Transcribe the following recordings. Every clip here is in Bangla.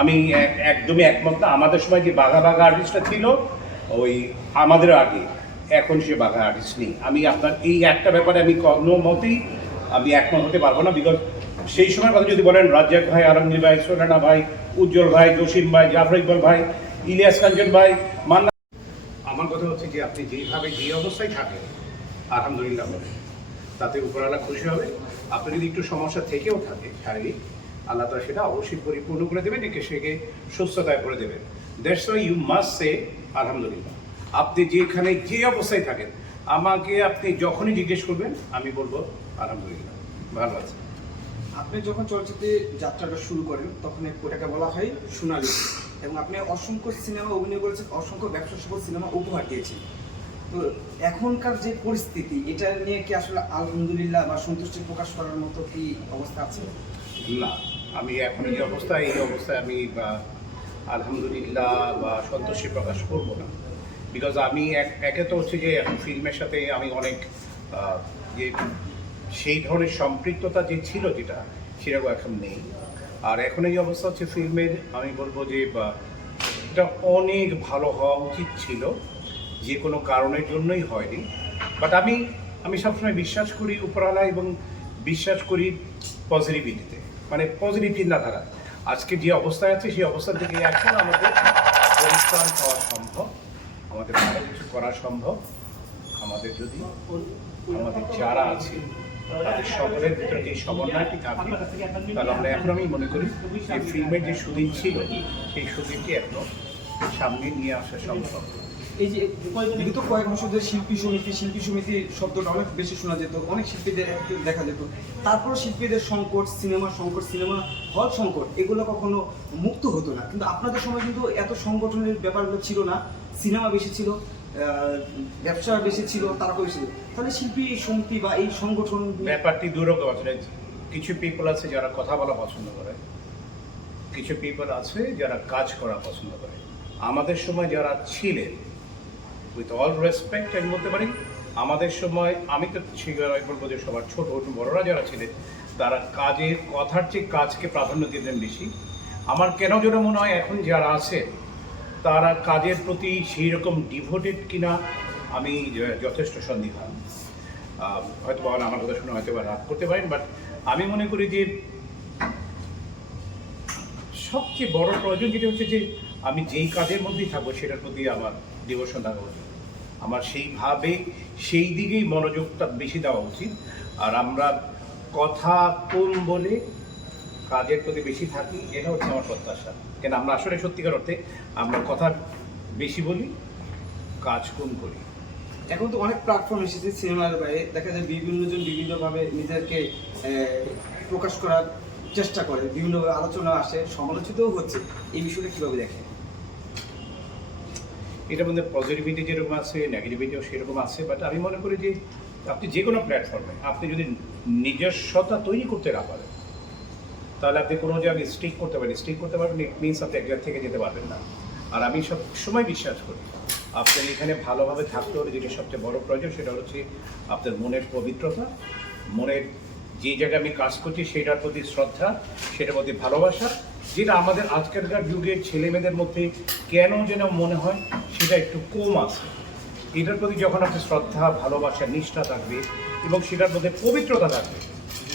আমি এক- একদমই একমত না। আমাদের সময় যে বাঘা বাঘা আর্টিস্টটা ছিল, ওই আমাদের আগে, এখন সে বাঘা আর্টিস্ট নেই। আমি আপনার, এই একটা ব্যাপারে আমি কোনো মতেই আমি একমত হতে পারব না বিকজ সেই সময় কথা যদি বলেন, রাজ্জাক ভাই আলমগীর ভাই, সোনানা ভাই, উজ্জ্বল ভাই, জসিম ভাই, জাফর ইকবাল ভাই, ইলিয়াস কাঞ্চন ভাই, মান্না আমার কথা হচ্ছে যে আপনি যেইভাবে যে অবস্থায় থাকেন, আলহামদুলিল্লাহ তাতে উপরওয়ালা খুশি হবে। আপনি যদি একটু সমস্যা থেকেও থাকে শারীরিক আল্লাহ তালা সেটা অবশ্যই পরিপূর্ণ করে দেবেন একে সেকে সুস্থতায় করে দেবেন। That's why you must say আলহামদুলিল্লাহ। আপনি যেখানে যে অবস্থায় থাকেন আমাকে আপনি যখনই জিজ্ঞেস করবেন আমি বলব আলহামদুলিল্লাহ। ভালো আছে। আপনি যখন চলচ্চিত্রে যাত্রাটা শুরু করেন তখন ওটাকে বলা হয় সোনালী। এবং আপনি অসংখ্য সিনেমা অভিনয় করেছেন অসংখ্য ব্যবসা সফল সিনেমা উপহার দিয়েছেন। তো এখনকার যে পরিস্থিতি এটা নিয়ে কি আসলে আলহামদুলিল্লাহ বা সন্তুষ্টি প্রকাশ করার মতো কি অবস্থা আছে? না। আমি এখন যে অবস্থায় এই অবস্থায় আমি আলহামদুলিল্লাহ বা সন্তোষী প্রকাশ করব না। বিকজ আমি এক একে তো হচ্ছে যে ফিল্মের সাথে আমি অনেক যে সেই ধরনের সম্পৃক্ততা যে ছিল যেটা সেরকম এখন নেই। আর এখন এই অবস্থা হচ্ছে ফিল্মের আমি বলব যে বা, এটা অনেক ভালো হওয়া উচিত ছিল যে কোনো কারণের জন্যই হয়নি। বাট আমি আমি সবসময় বিশ্বাস করি উপরওয়ালা এবং বিশ্বাস করি পজিটিভিটিতে মানে পজিটিভ চিন্তাধারা। আজকে যে অবস্থায় আছে, সেই অবস্থা থেকে এখন আমাদের পরিষ্কার হওয়া সম্ভব, আমাদের ভালো কিছু করা সম্ভব। আমাদের যদি, আমাদের যারা আছে, তাদের সকলের ভিতরে যে সমন্বয়টি থাকে তাহলে আমরা এখন আমি মনে করি যে ফিল্মের যে সুদিন ছিল, সেই সুদিনটি এখনও সামনে নিয়ে আসা সম্ভব। এই যে বিগত কয়েক বছর ধরে শিল্পী সমিতি শিল্পী সমিতি শব্দটা অনেক বেশি শোনা যেত অনেক শিল্পীদের দেখা যেত। তারপর শিল্পীদের সংকট সিনেমা সংকট সিনেমা হল সংকট এগুলো কখনো মুক্ত হতো না। কিন্তু আপনাদের সময় কিন্তু এত সংগঠনের ব্যাপারগুলো ছিল না। সিনেমা বেশি ছিল ব্যবসা বেশি ছিল তারকও বেশি ছিল। তাহলে শিল্পী সমিতি বা এই সংগঠন ব্যাপারটি দুরকম আছে। কিছু পিপল আছে যারা কথা বলা পছন্দ করে কিছু পিপল আছে যারা কাজ করা পছন্দ করে। আমাদের সময় যারা ছিলেন উইথ অল রেসপেক্ট আমি বলতে পারি, আমাদের সময়, আমি তো সেভাবে বলব যে সবার ছোট বড়রা যারা ছিলেন তারা কাজের, কথার চেয়ে কাজকে প্রাধান্য দিতেন বেশি। আমার কেন যেন মনে হয় এখন যারা আছে, তারা কাজের প্রতি সেই রকম ডিভোটেড কিনা, আমি যথেষ্ট সন্দিহান। হয়তো বা আমার কথা শুনে হয়তো বা রাগ করতে পারেন বাট আমি মনে করি যে, সবচেয়ে বড় প্রয়োজন যেটা হচ্ছে যে আমি যেই কাজের মধ্যেই থাকব সেটার প্রতি আমার ডিভোশন থাকা উচিত। আমার সেইভাবে সেই দিকেই মনোযোগটা বেশি দেওয়া উচিত। আর আমরা কথা কম বলে কাজের প্রতি বেশি থাকি, এটা হচ্ছে আমার প্রত্যাশা। কেন আমরা আসলে সত্যিকার অর্থে আমরা কথা বেশি বলি, কাজ কম করি। এখন তো অনেক প্ল্যাটফর্ম এসেছে সিনেমার বাইরে। দেখা যায় বিভিন্নজন বিভিন্নভাবে নিজেদেরকে প্রকাশ করার চেষ্টা করে, বিভিন্ন আলোচনা আসে, সমালোচিতও হচ্ছে। এই বিষয়টা কীভাবে দেখেন এটার মধ্যে পজিটিভিটি যেরকম আছে নেগেটিভিটিও সেরকম আছে বাট আমি মনে করি যে আপনি যে কোনো প্ল্যাটফর্মে আপনি যদি নিজস্বতা তৈরি করতে না পারেন, তাহলে আপনি কোনো জায়গায় স্টিক করতে পারেন। স্টিক করতে পারবেন ইট মিনস আপনি এক জায়গা থেকে যেতে পারবেন না। আর আমি সব সময় বিশ্বাস করি, আপনার এখানে ভালোভাবে থাকতে হলে যেটা সবচেয়ে বড় প্রয়োজন, সেটা হচ্ছে আপনার মনের পবিত্রতা, মনের যে জায়গায় আমি কাজ করছি সেটার প্রতি শ্রদ্ধা, সেটার প্রতি ভালোবাসা, যেটা আমাদের আজকালকার যুগের ছেলে মেয়েদের মধ্যে কেন যেন মনে হয় সেটা একটু কম আছে। এটার প্রতি যখন আপনি শ্রদ্ধা, ভালোবাসা, নিষ্ঠা থাকবে এবং সেটার মধ্যে পবিত্রতা থাকবে,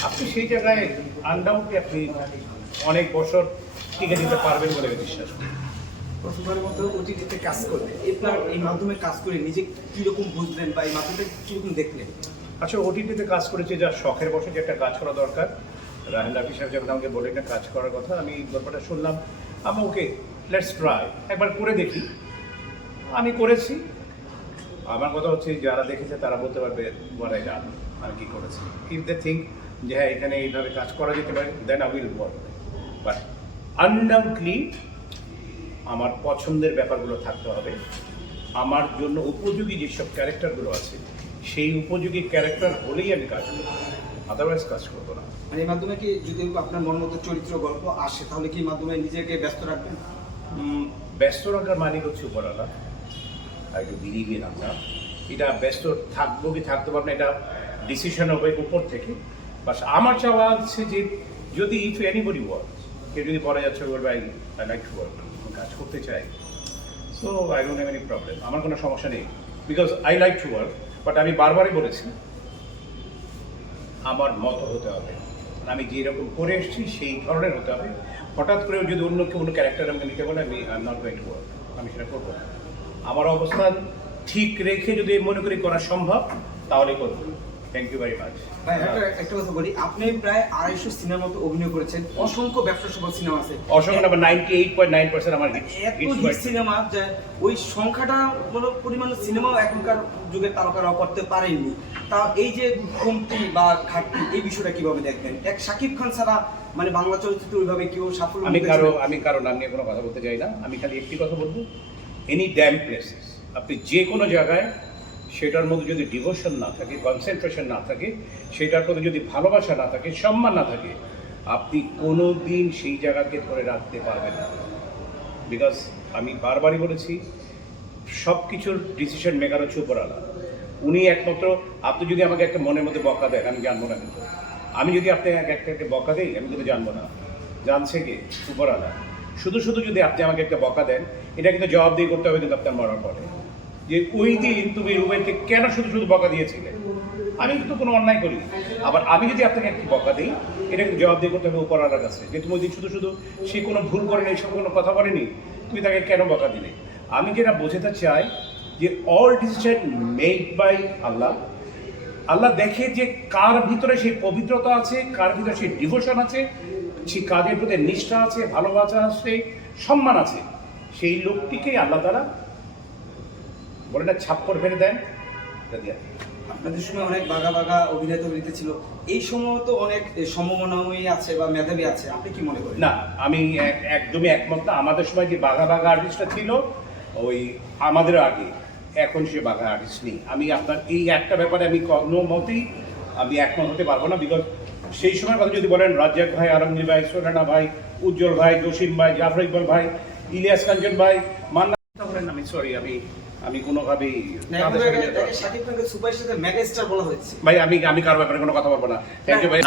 আপনি সেই জায়গায় আনডাউটলি আপনি অনেক বছর টিকে দিতে পারবেন বলে বিশ্বাস করি। কাজ করবে আপনার এই মাধ্যমে কাজ করে নিজে কীরকম বুঝলেন বা এই মাধ্যমে কীরকম দেখলেন? আচ্ছা ওটিটিতে কাজ করেছে, যা শখের বসে যে একটা কাজ করা দরকার। রাহেল রাফি সাহেব যখন আমাকে বলে একটা কাজ করার কথা, আমি গল্পটা শুনলাম। আমি ওকে লেটস ট্রাই একবার করে দেখি। আমি করেছি। আমার কথা হচ্ছে, যারা দেখেছে তারা বলতে পারবে বলাই জান আমি কি করেছি। ইফ দে থিঙ্ক যে হ্যাঁ এখানে এইভাবে কাজ করা যেতে পারে then I will work but undoubtedly আমার পছন্দের ব্যাপারগুলো থাকতে হবে। আমার জন্য উপযোগী যেসব ক্যারেক্টারগুলো আছে সেই উপযোগী ক্যারেক্টার হলেই আমি কাজ করব আদারওয়াইজ কাজ করব না। মানে এই মাধ্যমে কি যদি আপনার মন মতো চরিত্র গল্প আসে তাহলে কি মাধ্যমে নিজেকে ব্যস্ত রাখবেন? ব্যস্ত রাখার মালিক হচ্ছে উপরওয়ালা আই টু বিলিভ ইন আমরা। এটা ব্যস্ত থাকব কি থাকতে পারব না এটা ডিসিশন হবে উপর থেকে। বাস আমার চাওয়া হচ্ছে যে যদি ইফ এনিবডি ওয়ার্ক কেউ যদি পরে যাচ্ছে বলবে I I like to work কাজ করতে চাই। So I don't have any problem আমার কোনো সমস্যা নেই। Because I like to work but আমি বারবারই বলেছি, আমার মতো হতে হবে। আমি যেরকম করে এসেছি, সেই ধরনের হতে হবে। হঠাৎ করে যদি অন্য কোনো ক্যারেক্টার আমাকে নিতে বলে, আমি I am not going work আমি সেটা করব আমার অবস্থান ঠিক রেখে যদি মনে করি করা সম্ভব তাহলে করব। থ্যাংক ইউ ভেরি মাচ ভাই একটা একটা কথা বলি। আপনি প্রায় আড়াইশো সিনেমার মতো অভিনয় করেছেন। অসংখ্য ব্যবসা সফল সিনেমা আছে। অসংখ্য ninety eight point nine percent আমার এত হিট সিনেমা যে ওই সংখ্যাটা কোনো পরিমাণ সিনেমাও এখনকার যুগে তারকারা করতে পারেননি তা এই যে কমতি বা ঘাটতি এই বিষয়টা কীভাবে দেখবেন? এক শাকিব খান ছাড়া মানে বাংলা চলচ্চিত্র ওইভাবে কেউ সাফল্য আমি কারও। আমি কারও নাম নিয়ে কোনো কথা বলতে চাই না। আমি খালি একটি কথা বলব। এনি ড্যাম প্লেসেস আপনি যে কোনো জায়গায় সেটার মধ্যে যদি ডিভোশন না থাকে কনসেন্ট্রেশন না থাকে, সেটার প্রতি যদি ভালোবাসা না থাকে, সম্মান না থাকে, আপনি কোনো দিন সেই জায়গাকে ধরে রাখতে পারবেন না। বিকজ আমি বারবারই বলেছি সব কিছুর ডিসিশন মেকার হচ্ছে উপরওয়ালা। উনি একমাত্র, আপনি যদি আমাকে একটা মনের মধ্যে বকা দেন, আমি জানব না কিন্তু। আমি যদি আপনি এক একটা একটা বকা দিই, আমি কিন্তু জানব না। জানছে কি? উপরওয়ালা। শুধু শুধু যদি আপনি আমাকে একটা বকা দেন, এটা কিন্তু দিয়ে করতে হবে কিন্তু আপনার মরার পরে। যে ওই দিন তুমি রুবেলকে কেন শুধু শুধু বকা দিয়েছিলে? আমি কিন্তু কোনো অন্যায় করি আবার আমি যদি আপনাকে একটি বকা দিই, এটা কিন্তু জবাব দিয়ে করতে হবে উপরওয়ালার কাছে যে তুমি ওই দিন শুধু শুধু সে কোনো ভুল করেনি, সে কোনো কথা বলেনি, তুমি তাকে কেন বকা দিলে? আমি যেটা বোঝাতে চাই যে অল ডিসিশন মেড বাই আল্লাহ। আল্লাহ দেখে যে কার ভিতরে সেই পবিত্রতা আছে, কার ভিতরে সেই ডিভোশন আছে সেই কাজের প্রতি নিষ্ঠা আছে, ভালোবাসা আছে, সম্মান আছে, সেই লোকটিকে আল্লাহ তারা বলে না ছাপ্পর ফেলে দেন আপনাদের সময় অনেক বাঘা বাঘা অভিনেতা অভিনেতা ছিল। এই সময় তো অনেক সম্ভাবনাময়ী আছে বা মেধাবী আছে আপনি কি মনে করেন? না আমি এক- একদমই একমত না। আমাদের সময় যে বাঘা বাঘা আর্টিস্টটা ছিল ওই আমাদের আগে এখন সে বাঘা আর্টিস্ট নেই। আমি আপনার এই একটা ব্যাপারে আমি কোনো মতেই আমি একমত হতে পারব না বিকজ সেই সময় কথা যদি বলেন রাজ্জাক ভাই আলমগীর ভাই সোনানা ভাই উজ্জ্বল ভাই জসিম ভাই জাফর ইকবাল ভাই ইলিয়াস কাঞ্চন ভাই মান্না বলেন আমি সরি আমি আমি কোনোভাবেই ভাই আমি আমি কারও ব্যাপারে কোনো কথা বলব না। থ্যাংক ইউ ভাই।